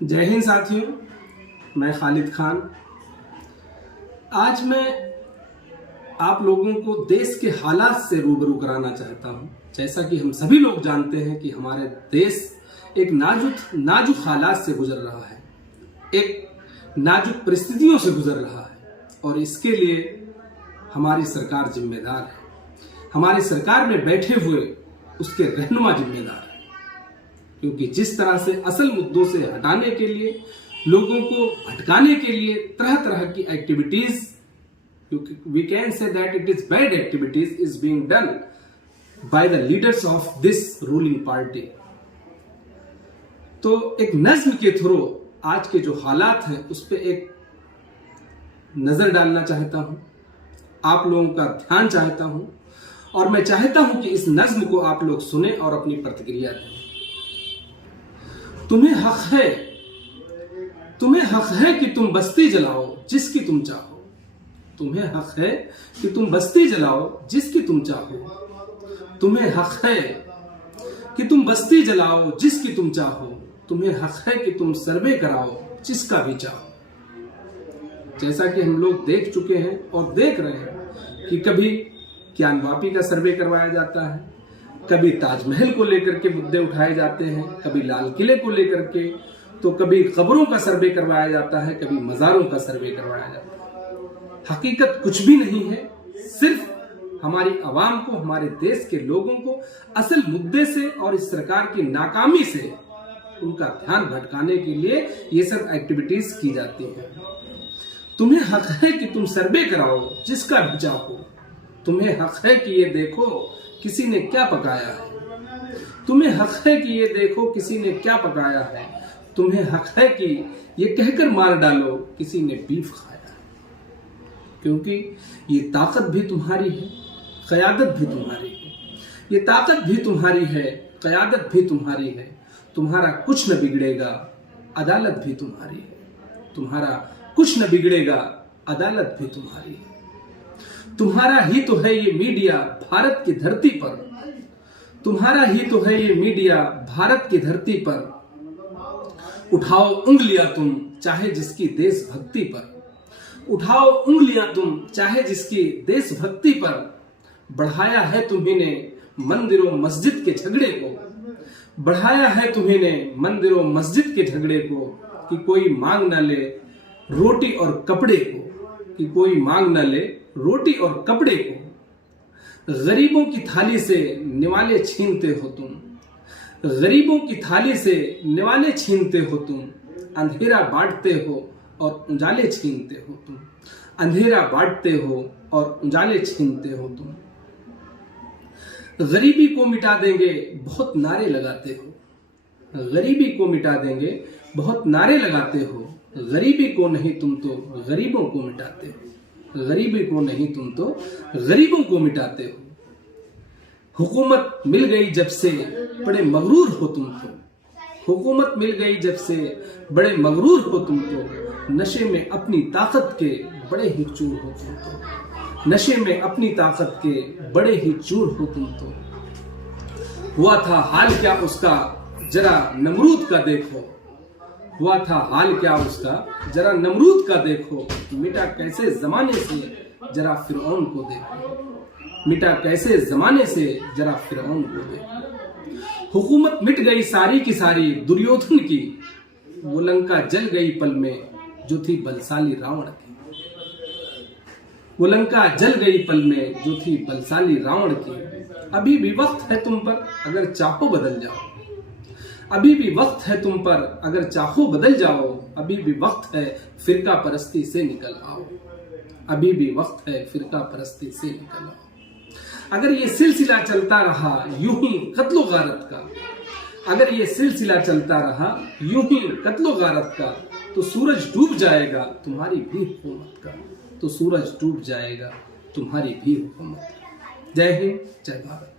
जय हिंद साथियों, मैं खालिद खान। आज मैं आप लोगों को देश के हालात से रूबरू कराना चाहता हूं। जैसा कि हम सभी लोग जानते हैं कि हमारे देश एक नाजुक हालात से गुजर रहा है, एक नाजुक परिस्थितियों से गुजर रहा है और इसके लिए हमारी सरकार जिम्मेदार है। हमारी सरकार में बैठे हुए उसके रहनुमा जिम्मेदार है, क्योंकि जिस तरह से असल मुद्दों से हटाने के लिए, लोगों को भटकाने के लिए तरह तरह की activities, we can say that it is bad activities is being done by the leaders of this ruling party। तो एक नज्म के थ्रू आज के जो हालात हैं उस पर एक नजर डालना चाहता हूं, आप लोगों का ध्यान चाहता हूं और मैं चाहता हूं कि इस नज्म को आप लोग सुने और अपनी प्रतिक्रिया दें। तुम्हें हक है कि तुम बस्ती जलाओ जिसकी तुम चाहो। तुम्हें हक है कि तुम बस्ती जलाओ जिसकी तुम चाहो। तुम्हें हक है कि तुम बस्ती जलाओ जिसकी तुम चाहो। तुम्हें हक है कि तुम सर्वे कराओ जिसका भी चाहो। जैसा कि हम लोग देख चुके हैं और देख रहे हैं कि कभी ज्ञानवापी का सर्वे करवाया जाता है, कभी ताजमहल को लेकर के मुद्दे उठाए जाते हैं, कभी लाल किले को लेकर के, तो कभी कब्रों का सर्वे करवाया जाता है, कभी मजारों का सर्वे करवाया जाता है। हकीकत कुछ भी नहीं है, सिर्फ हमारी आवाम को, हमारे देश के लोगों को असल मुद्दे से और इस सरकार की नाकामी से उनका ध्यान भटकाने के लिए ये सब एक्टिविटीज की जाती है। तुम्हें हक है कि तुम सर्वे कराओ जिसका भी चाहो। तुम्हें हक है कि ये देखो किसी ने क्या पकाया है। तुम्हें हक है कि ये देखो किसी ने क्या पकाया है। तुम्हें हक है कि ये कहकर मार डालो किसी ने बीफ खाया है। क्योंकि ये ताकत भी तुम्हारी है, क़यादत भी तुम्हारी है। ये ताकत भी तुम्हारी है, क़यादत भी तुम्हारी है। तुम्हारा कुछ न बिगड़ेगा, अदालत भी तुम्हारी है। तुम्हारा कुछ न बिगड़ेगा, अदालत भी तुम्हारी है। तुम्हारा ही तो है ये मीडिया भारत की धरती पर। तुम्हारा ही तो है ये मीडिया भारत की धरती पर। उठाओ उंगलियां तुम चाहे जिसकी देशभक्ति पर। उठाओ उंगलियां तुम चाहे जिसकी देशभक्ति पर। बढ़ाया है तुम्हीं ने मंदिरों मस्जिद के झगड़े को। बढ़ाया है तुम्हीं ने मंदिरों मस्जिद के झगड़े को कि कोई मांग न ले रोटी और कपड़े को। कि कोई मांग न ले रोटी और कपड़े को। गरीबों की थाली से निवाले छीनते हो तुम। गरीबों की थाली से निवाले छीनते हो तुम। अंधेरा बांटते हो और उजाले छीनते हो तुम। अंधेरा बांटते हो और उजाले छीनते हो तुम। गरीबी को मिटा देंगे बहुत नारे लगाते हो। गरीबी को मिटा देंगे बहुत नारे लगाते हो। गरीबी को नहीं तुम तो गरीबों को मिटाते हो। गरीबी को नहीं तुम तो गरीबों को मिटाते हो। हुकूमत मिल गई जब से बड़े मगरूर हो तुम तो। हुकूमत मिल गई जब से बड़े मगरूर हो तुम तो। नशे में अपनी ताकत के बड़े ही चूर हो तुम तो। नशे में अपनी ताकत के बड़े ही चूर हो तुम तो। हुआ था हाल क्या उसका जरा नमरूद का देखो। हुआ था हाल क्या उसका जरा नमरूद का देखो। मिटा कैसे जमाने से जरा फिरौन को देखो। मिटा कैसे जमाने से जरा फिरौन को देखो। हुकूमत मिट गई सारी की सारी दुर्योधन की। वो लंका जल गई पल में जो थी बलशाली रावण की। वो लंका जल गई पल में जो थी बलशाली रावण की। अभी भी वक्त है तुम पर अगर चाहो बदल जाओ। अभी भी वक्त है तुम पर अगर चाहो बदल जाओ। अभी भी वक्त है फिरका परस्ती से निकल आओ। अभी भी वक्त है फिरका परस्ती से निकल आओ। अगर ये सिलसिला चलता रहा यूं ही कत्लो गारत का। अगर ये सिलसिला चलता रहा यूं ही कत्लो गारत का, तो सूरज डूब जाएगा तुम्हारी भी हुकूमत का। तो सूरज डूब जाएगा तुम्हारी भी हुकूमत का। जय हिंद, जय भारत।